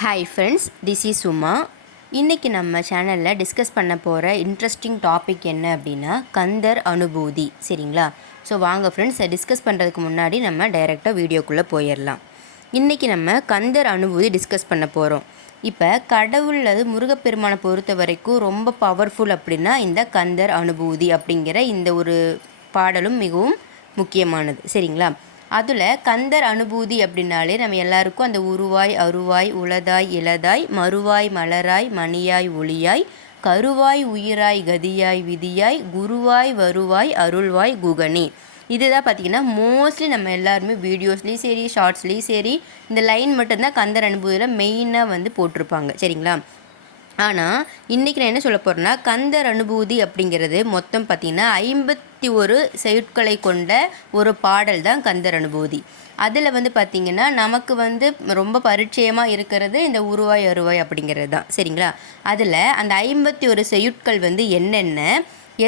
Hi friends, this is சும்மா. இன்றைக்கி நம்ம சேனலில் டிஸ்கஸ் பண்ண போகிற இன்ட்ரெஸ்டிங் டாபிக் என்ன அப்படின்னா கந்தர் அனுபூதி. சரிங்களா? ஸோ வாங்க ஃப்ரெண்ட்ஸ், டிஸ்கஸ் பண்ணுறதுக்கு முன்னாடி நம்ம டைரெக்டாக வீடியோக்குள்ளே போயிடலாம். இன்றைக்கி நம்ம கந்தர் அனுபூதி டிஸ்கஸ் பண்ண போகிறோம். இப்போ கடவுள் அது முருகப்பெருமானை பொறுத்த வரைக்கும் ரொம்ப பவர்ஃபுல் அப்படின்னா இந்த கந்தர் அனுபூதி அப்படிங்கிற இந்த ஒரு பாடலும் மிகவும் முக்கியமானது. சரிங்களா? அதில் கந்தர் அனுபூதி அப்படின்னாலே நம்ம எல்லாருக்கும் அந்த உருவாய் அருவாய் உளதாய் இளதாய் மறுவாய் மலராய் மணியாய் ஒளியாய் கருவாய் உயிராய் கதியாய் விதியாய் குருவாய் வருவாய் அருள்வாய் குகனி, இதுதான் பார்த்திங்கன்னா மோஸ்ட்லி நம்ம எல்லாருமே வீடியோஸ்லேயும் சரி ஷார்ட்ஸ்லேயும் சரி இந்த லைன் மட்டும்தான் கந்தர் அனுபூதியில் மெயினாக போட்டிருப்பாங்க. சரிங்களா? ஆனால் இன்றைக்கி நான் என்ன சொல்ல போகிறேன்னா, கந்தர் அனுபூதி அப்படிங்கிறது மொத்தம் பார்த்திங்கன்னா 51 செய்யுட்களை கொண்ட ஒரு பாடல் தான் கந்தர் அனுபூதி. அதில் பார்த்திங்கன்னா நமக்கு ரொம்ப பரிச்சயமாக இருக்கிறது இந்த உருவாய் அருவாய் அப்படிங்கிறது தான். சரிங்களா? அதில் அந்த 51 செய்யுட்கள் என்னென்ன,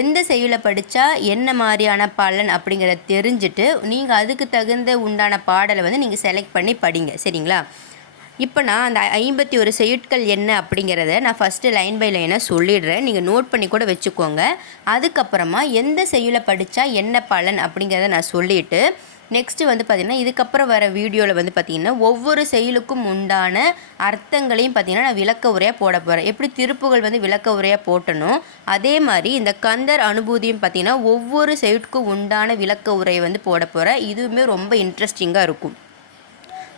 எந்த செய்யுளை படித்தா என்ன மாதிரியான பலன் அப்படிங்கிறத தெரிஞ்சுட்டு நீங்கள் அதுக்கு தகுந்த உண்டான பாடலை நீங்கள் செலக்ட் பண்ணி படிங்க. சரிங்களா? இப்போ நான் அந்த 51 செய்யுட்கள் என்ன அப்படிங்கிறத நான் ஃபஸ்ட்டு லைன் பை லைனாக சொல்லிடுறேன். நீங்கள் நோட் பண்ணி கூட வச்சுக்கோங்க. அதுக்கப்புறமா எந்த செய்யுளை படித்தா என்ன பலன் அப்படிங்கிறத நான் சொல்லிவிட்டு நெக்ஸ்ட்டு பார்த்திங்கன்னா இதுக்கப்புறம் வர வீடியோவில் பார்த்திங்கன்னா ஒவ்வொரு செயலுக்கும் உண்டான அர்த்தங்களையும் பார்த்திங்கன்னா நான் விளக்க உரையாக போட போகிறேன். எப்படி திருப்புகள் விளக்க உரையாக போட்டணும், அதே மாதிரி இந்த கந்தர் அனுபூதியும் பார்த்திங்கன்னா ஒவ்வொரு செயலுக்கும் உண்டான விளக்க உரையை போட போகிறேன். இதுவுமே ரொம்ப இன்ட்ரெஸ்டிங்காக இருக்கும்.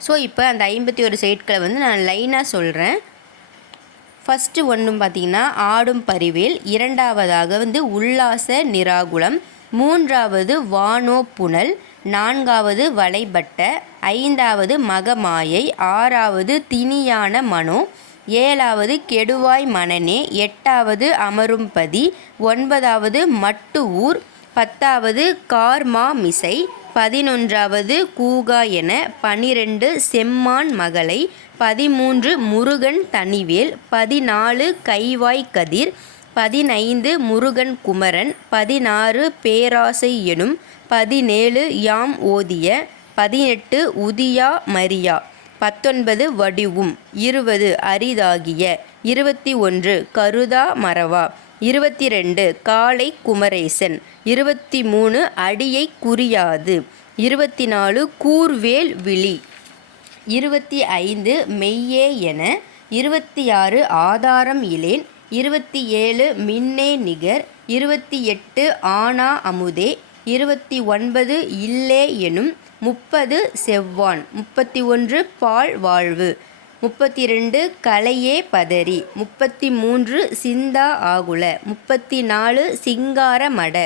ஸோ இப்போ அந்த 51 செய்யுட்களை நான் லைனாக சொல்கிறேன். ஃபஸ்ட்டு ஒன்றும் பார்த்திங்கன்னா ஆடும் பரிவேல், இரண்டாவதாக உல்லாச நிராகுலம், மூன்றாவது வானோ புனல், நான்காவது வளைபட்ட, ஐந்தாவது மகமாயை, ஆறாவது திணியான மனோ, ஏழாவது கெடுவாய் மனனே, எட்டாவது அமரும்பதி, ஒன்பதாவது மட்டு ஊர், பத்தாவது கார்மா மிசை, 11வது கூகா என, 12 செம்மான் மகளை, 13 முருகன் தனிவேல், 14 கைவாய் கதிர், 15 முருகன் குமரன், 16 பேராசை எனும், 17 யாம் ஓதிய, 18 உதியா மரியா, 19 வடிவும், 20 அரிதாகிய, 21 கருதா மறவா, 22 காளை குமரேசன், 23 அடியை குறியாது, 24 கூர்வேல் விழி, 25 மெய்யே என, 26 ஆதாரம் இலேன், 27 மின்னே நிகர், 28 ஆனா அமுதே, 29 இல்லே எனும், 30 செவ்வான், 31 பால் வாழ்வு, 32 கலையே பதறி, 33 சிந்தா ஆகுல, 34 சிங்கார மட,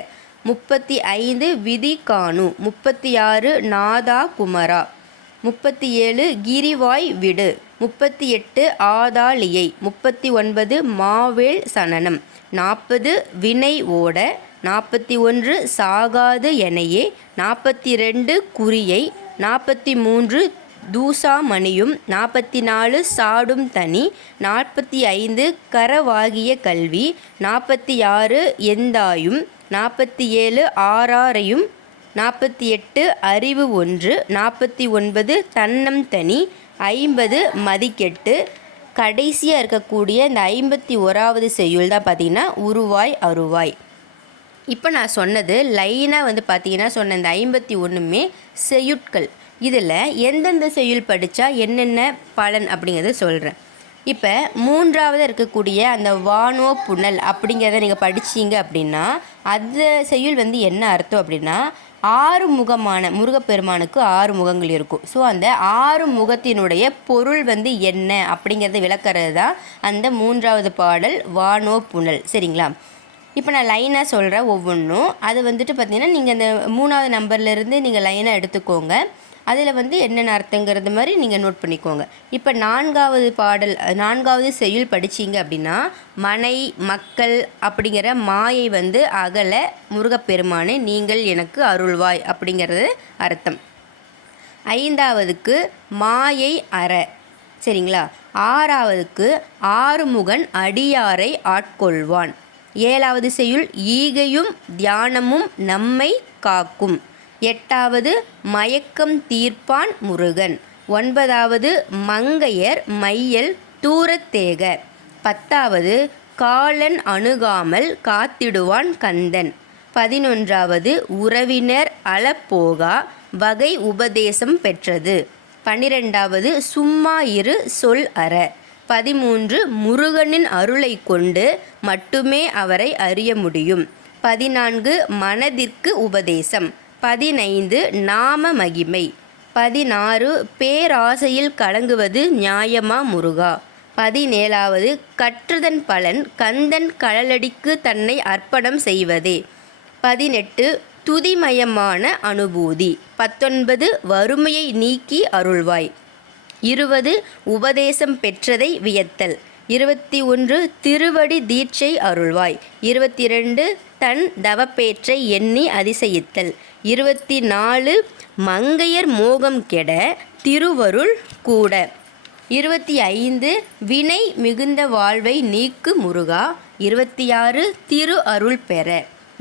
35 விதி காணு, 36 நாதா குமரா, 37 கிரிவாய் விடு, 38 ஆதாளியை, 39 மாவேல் சனனம், 40 வினை ஓட, 41 சாகாது எனையே, 42 குறியை, 43 தூசாமணியும், 44 சாடும் தனி, 45 கரவாகிய கல்வி, 46 எந்தாயும், 47 ஆறாரையும், 48 அறிவு ஒன்று, 49 தன்னம் தனி, 50 மதிக்கெட்டு. கடைசியாக இருக்கக்கூடிய இந்த 51வது செய்யுள் தான் பார்த்திங்கன்னா உருவாய் அருவாய். இப்போ நான் சொன்னது லைனாக பார்த்திங்கன்னா சொன்ன இந்த 51மே செய்யுட்கள். இதில் எந்தெந்த செய்யுள் படித்தா என்னென்ன பலன் அப்படிங்கிறத சொல்கிறேன். இப்போ மூன்றாவது இருக்கக்கூடிய அந்த வானோ புனல் அப்படிங்கிறத நீங்கள் படிச்சிங்க அப்படின்னா அந்த செய்யுள் என்ன அர்த்தம் அப்படின்னா, 6 முகமான முருகப்பெருமானுக்கு 6 முகங்கள் இருக்கும். ஸோ அந்த 6 முகத்தினுடைய பொருள் என்ன அப்படிங்கிறத விளக்கிறது தான் அந்த மூன்றாவது பாடல் வானோ புனல். சரிங்களா? இப்போ நான் லைனாக சொல்கிறேன் ஒவ்வொன்றும். அது பார்த்திங்கன்னா நீங்கள் அந்த 3வது நம்பர்லேருந்து நீங்கள் லைனாக எடுத்துக்கோங்க. அதில் என்னென்ன அர்த்தங்கிறது மாதிரி நீங்கள் நோட் பண்ணிக்கோங்க. இப்போ 4வது பாடல் 4வது செய்யுள் படிச்சிங்க அப்படின்னா, மனை மக்கள் அப்படிங்கிற மாயை அகல முருகப்பெருமானே நீங்கள் எனக்கு அருள்வாய் அப்படிங்கிறது அர்த்தம். 5வதுக்கு மாயை அற. சரிங்களா? 6வதுக்கு ஆறுமுகன் அடியாரை ஆட்கொள்வான். 7வது செய்யுள் ஈகையும் தியானமும் நம்மை காக்கும். 8வது மயக்கம் தீர்ப்பான் முருகன். 9வது மங்கையர் மையல் தூரத்தேக. 10வது காலன் அணுகாமல் காத்திடுவான் கந்தன். 11வது உறவினர் அளப்போகா வகை உபதேசம் பெற்றது. 12வது சும்மா இரு சொல் அற. 13 முருகனின் அருளை கொண்டு மட்டுமே அவரை அறிய முடியும். 14 மனதிற்கு உபதேசம். 15 நாம மகிமை. 16 பேராசையில் கலங்குவது நியாயமா முருகா. 17வது கற்றுதன் பலன் கந்தன் கழலடிக்கு தன்னை அர்ப்பணம் செய்வதே. 18 துதிமயமான அனுபூதி. 19 வறுமையை நீக்கி அருள்வாய். 20 உபதேசம் பெற்றதை வியத்தல். 21 திருவடி தீட்சை அருள்வாய். 22 தன் தவப்பேற்றை எண்ணி அதிசயித்தல். 24 மங்கையர் மோகம் கெட திருவருள் கூட. 25 வினை மிகுந்த வாழ்வை நீக்கு முருகா. 26 திரு அருள் பெற.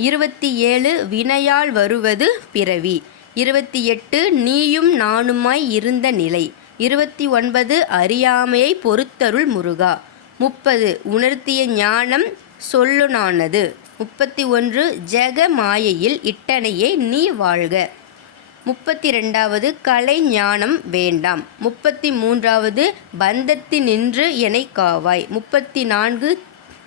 27 வினையால் வருவது பிறவி. 28 நீயும் நானுமாய் இருந்த நிலை. 29 அறியாமையை பொறுத்தருள் முருகா. 30 உணர்த்திய ஞானம் சொல்லுனானது. 31 ஜெக மாயையில் இட்டனையே நீ வாழ்க. 32வது கலை ஞானம் வேண்டாம். 33வது பந்தத்தினின்று எனை காவாய். 34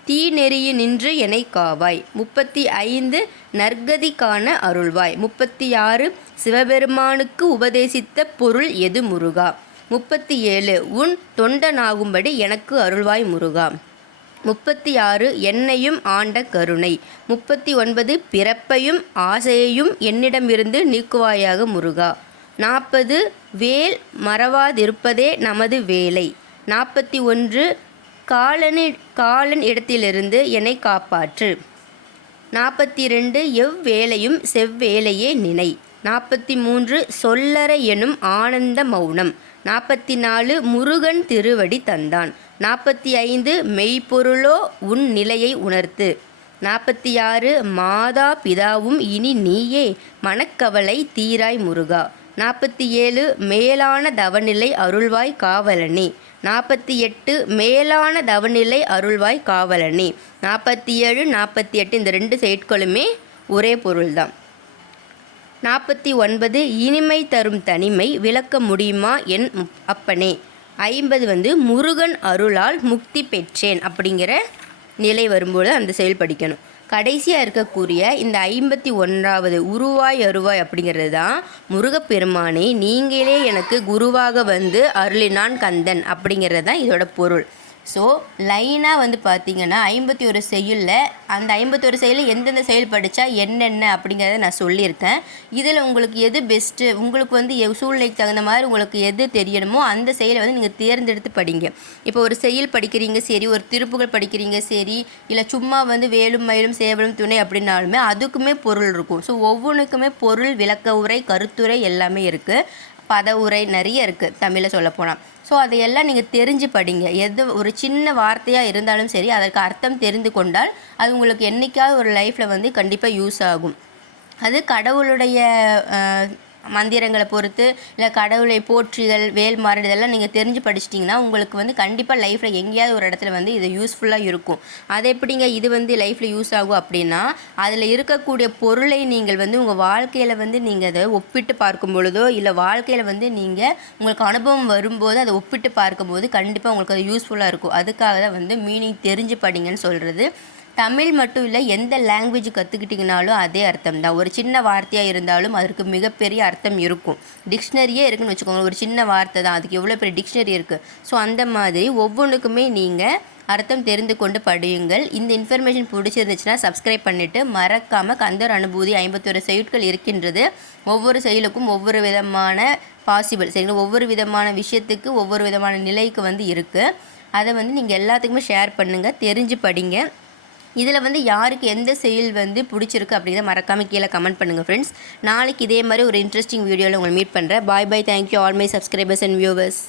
தீநெறியினின்று எனை காவாய். 35 நற்கதி காண அருள்வாய். 36 சிவபெருமானுக்கு உபதேசித்த பொருள் எது முருகா. 37 உன் தொண்டனாகும்படி எனக்கு அருள்வாய் முருகா. 36 என்னையும் ஆண்ட கருணை. 39 பிறப்பையும் ஆசையையும் என்னிடமிருந்து நீக்குவாயாக முருகா. 40 வேல் மறவாதிருப்பதே நமது வேலை. 41 காலன் இடத்திலிருந்து என்னை காப்பாற்று. 42 எவ்வேளையும் செவ்வேளையே நினை. 43 சொல்லற எனும் ஆனந்த மௌனம். 44 முருகன் திருவடி தந்தான். 45 மெய்ப்பொருளோ உன் நிலையை உணர்த்து. 46 மாதா பிதாவும் இனி நீயே மனக்கவலை தீராய் முருகா. 47 மேலான தவநிலை அருள்வாய் காவலனே. 48 மேலான தவநிலை அருள்வாய் காவலனே. 47 48 இந்த 2 செயற்களுமே ஒரே பொருள்தான். 49 இனிமை தரும் தனிமை விளக்க முடியுமா என் அப்பனே. 50 முருகன் அருளால் முக்தி பெற்றேன் அப்படிங்கிற நிலை வரும்போது அந்த செயல் படிக்கணும். கடைசியாக இருக்கக்கூடிய இந்த 51வது உருவாய் அருவாய் அப்படிங்கிறது தான் முருகப்பெருமானே நீங்களே எனக்கு குருவாக வந்து அருளினான் கந்தன் அப்படிங்கிறது தான் இதோட பொருள். ஸோ லைனாக பார்த்திங்கன்னா 51 செயலில் அந்த 51 செயலில் எந்தெந்த செயல் படித்தா என்னென்ன அப்படிங்கிறத நான் சொல்லியிருக்கேன். இதில் உங்களுக்கு எது பெஸ்ட்டு, உங்களுக்கு சூழ்நிலைக்கு தகுந்த மாதிரி உங்களுக்கு எது தெரியணுமோ அந்த செயலை நீங்கள் தேர்ந்தெடுத்து படிங்க. இப்போ ஒரு செயல் படிக்கிறீங்க சரி, ஒரு திருப்புகள் படிக்கிறீங்க சரி, இல்லை சும்மா வேலும் மயிலும் சேவலும் துணை அப்படின்னாலுமே அதுக்குமே பொருள் இருக்கும். ஸோ ஒவ்வொன்றுக்குமே பொருள், விளக்க உரை, கருத்துரை எல்லாமே இருக்குது. பத உரை நிறைய இருக்குது தமிழில் சொல்லப்போனால். ஸோ அதையெல்லாம் நீங்கள் தெரிஞ்சு படிங்க. எது ஒரு சின்ன வார்த்தையாக இருந்தாலும் சரி அதற்கு அர்த்தம் தெரிந்து கொண்டால் அது உங்களுக்கு என்றைக்காவது ஒரு லைஃப்பில் கண்டிப்பாக யூஸ் ஆகும். அது கடவுளுடைய மந்திரங்களை பொறுத்து, இல்லை கடவுளை போற்றிகள், வேல் மாறல் இதெல்லாம் நீங்கள் தெரிஞ்சு படிச்சிட்டிங்கன்னா உங்களுக்கு கண்டிப்பாக லைஃப்பில் எங்கேயாவது ஒரு இடத்துல இது யூஸ்ஃபுல்லாக இருக்கும். அது எப்படிங்க இது லைஃப்பில் யூஸ் ஆகும் அப்படின்னா, அதில் இருக்கக்கூடிய பொருளை நீங்கள் உங்கள் வாழ்க்கையில் நீங்கள் அதை ஒப்பிட்டு பார்க்கும் பொழுதோ, இல்லை வாழ்க்கையில் நீங்கள் உங்களுக்கு அனுபவம் வரும்போது அதை ஒப்பிட்டு பார்க்கும்போது கண்டிப்பாக உங்களுக்கு அது யூஸ்ஃபுல்லாக இருக்கும். அதுக்காக தான் மீனிங் தெரிஞ்சு படிங்கன்னு சொல்கிறது. தமிழ் மட்டும் இல்லை, எந்த லாங்குவேஜ் கற்றுக்கிட்டிங்கனாலும் அதே அர்த்தம் தான். ஒரு சின்ன வார்த்தையாக இருந்தாலும் அதற்கு மிகப்பெரிய அர்த்தம் இருக்கும். டிக்ஷனரியே இருக்குதுன்னு வச்சுக்கோங்க, ஒரு சின்ன வார்த்தை தான், அதுக்கு எவ்வளோ பெரிய டிக்ஷனரி இருக்குது. ஸோ அந்த மாதிரி ஒவ்வொன்றுக்குமே நீங்கள் அர்த்தம் தெரிந்து கொண்டு படியுங்கள். இந்த இன்ஃபர்மேஷன் பிடிச்சிருந்துச்சுன்னா சப்ஸ்கிரைப் பண்ணிவிட்டு மறக்காமல் கந்தர் அனுபூதி 51 செயல்கள் இருக்கின்றது. ஒவ்வொரு செயலுக்கும் ஒவ்வொரு விதமான பாசிபிள் சரிங்களா, ஒவ்வொரு விதமான விஷயத்துக்கு ஒவ்வொரு விதமான நிலைக்கு இருக்குது. அதை நீங்கள் எல்லாத்துக்குமே ஷேர் பண்ணுங்கள், தெரிஞ்சு படிங்க. இதில் யாருக்கு எந்த செயல் பிடிச்சிருக்கு அப்படிங்கிறத மறக்காமல் கீழே கமெண்ட் பண்ணுங்கள் ஃப்ரெண்ட்ஸ். நாளைக்கு இதே மாதிரி ஒரு இன்ட்ரெஸ்டிங் வீடியோவில் உங்களை மீட் பண்ணுறேன். Bye bye. Thank you all my subscribers and viewers.